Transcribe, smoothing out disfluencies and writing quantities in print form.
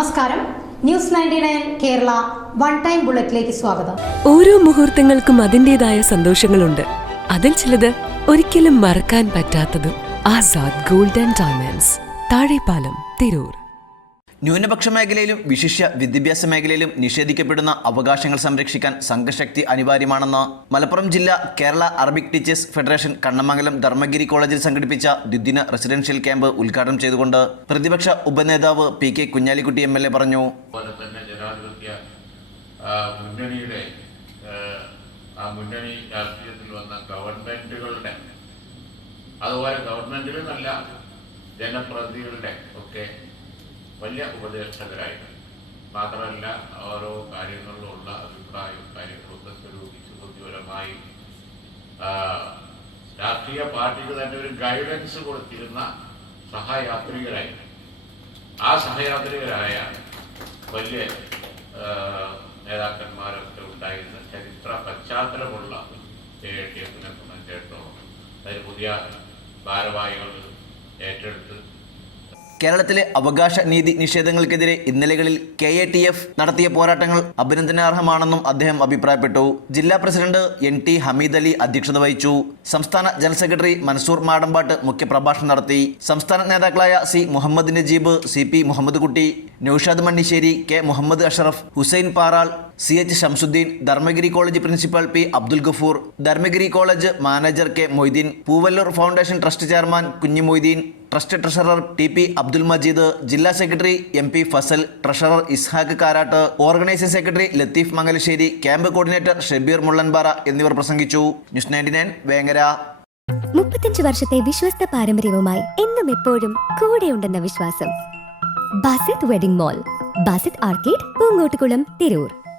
നമസ്കാരം. News 99 Kerala one time ബുള്ളറ്റിലേക്ക് സ്വാഗതം. ഓരോ മുഹൂർത്തങ്ങൾക്കും അതിന്റേതായ സന്തോഷങ്ങളുണ്ട്. അതിൽ ചിലത് ഒരിക്കലും മറക്കാൻ പറ്റാത്തതും. Azad gold and diamonds, Thazhepalam, Tirur. ന്യൂനപക്ഷ മേഖലയിലും വിശിഷ്യ വിദ്യാഭ്യാസ മേഖലയിലും നിഷേധിക്കപ്പെടുന്ന അവകാശങ്ങൾ സംരക്ഷിക്കാൻ സംഘശക്തി അനിവാര്യമാണെന്ന് മലപ്പുറം ജില്ലാ Kerala Arabic teachers federation Kannamangalam Dharmagiri കോളേജിൽ സംഘടിപ്പിച്ച ദ്വിദിന റെസിഡൻഷ്യൽ ക്യാമ്പ് ഉദ്ഘാടനം ചെയ്തുകൊണ്ട് പ്രതിപക്ഷ ഉപനേതാവ് പി കെ കുഞ്ഞാലിക്കുട്ടി MLA പറഞ്ഞു. മുന്നണി രാഷ്ട്രീയത്തിൽ വന്ന ഗവൺമെന്റുകളുടെ, അതുപോലെ ഗവൺമെന്റിലും നല്ല ജനപ്രതിനിധികളുടെ ഒക്കെ വലിയ ഉപദേശകരായിരുന്നു. മാത്രമല്ല, ഓരോ കാര്യങ്ങളിലുള്ള അഭിപ്രായവും കാര്യങ്ങളൊക്കെ സ്വരൂപിച്ച് ബുദ്ധിപരമായി രാഷ്ട്രീയ പാർട്ടിക്ക് തന്നെ ഒരു ഗൈഡൻസ് കൊടുത്തിരുന്ന സഹയാത്രികരായിരുന്നു. ആ സഹയാത്രികരായ വലിയ നേതാക്കന്മാരൊക്കെ ഉണ്ടായിരുന്ന ചരിത്ര പശ്ചാത്തലമുള്ള AITF-നെ സംബന്ധിച്ചിടത്തോളം അതിന് പുതിയ ഭാരവാഹികൾ ഏറ്റെടുത്ത് കേരളത്തിലെ അവകാശ നീതി നിഷേധങ്ങൾക്കെതിരെ ഇന്നലകളിൽ KATF നടത്തിയ പോരാട്ടങ്ങൾ അഭിനന്ദനാർഹമാണെന്നും അദ്ദേഹം അഭിപ്രായപ്പെട്ടു. ജില്ലാ പ്രസിഡന്റ് NT ഹമീദ് അലി അധ്യക്ഷത വഹിച്ചു. സംസ്ഥാന ജനറൽ സെക്രട്ടറി മൻസൂർ മാടമ്പാട്ട് മുഖ്യപ്രഭാഷണം നടത്തി. സംസ്ഥാന നേതാക്കളായ C Muhammad Najeeb, CP Muhammad Kutty, Naushad Mannisseri, K Muhammad Ashraf, Hussain Paral, CH Shamsuddin, Dharmagiri college principal P Abdul Gafoor, Dharmagiri college manager K Moideen, Poovallur foundation trust chairman Kunhi Moideen, trust treasurer TP Abdul Majeed, ജില്ലാ secretary MP Fasal, treasurer Ishaq Karat, organising secretary Latheef Mangalassery, camp coordinator Shabeer Mullanpara എന്നിവർ പ്രസംഗിച്ചു. ന്യൂസ് 99 വേങ്ങര. 35 വർഷത്തെ വിശ്വസ്ത പാരമ്പര്യവുമായി എന്നും എപ്പോഴും കൂടെയുണ്ടെന്ന വിശ്വാസം. Basith wedding mall, Basith arcade, Poongottukulam, Tirur.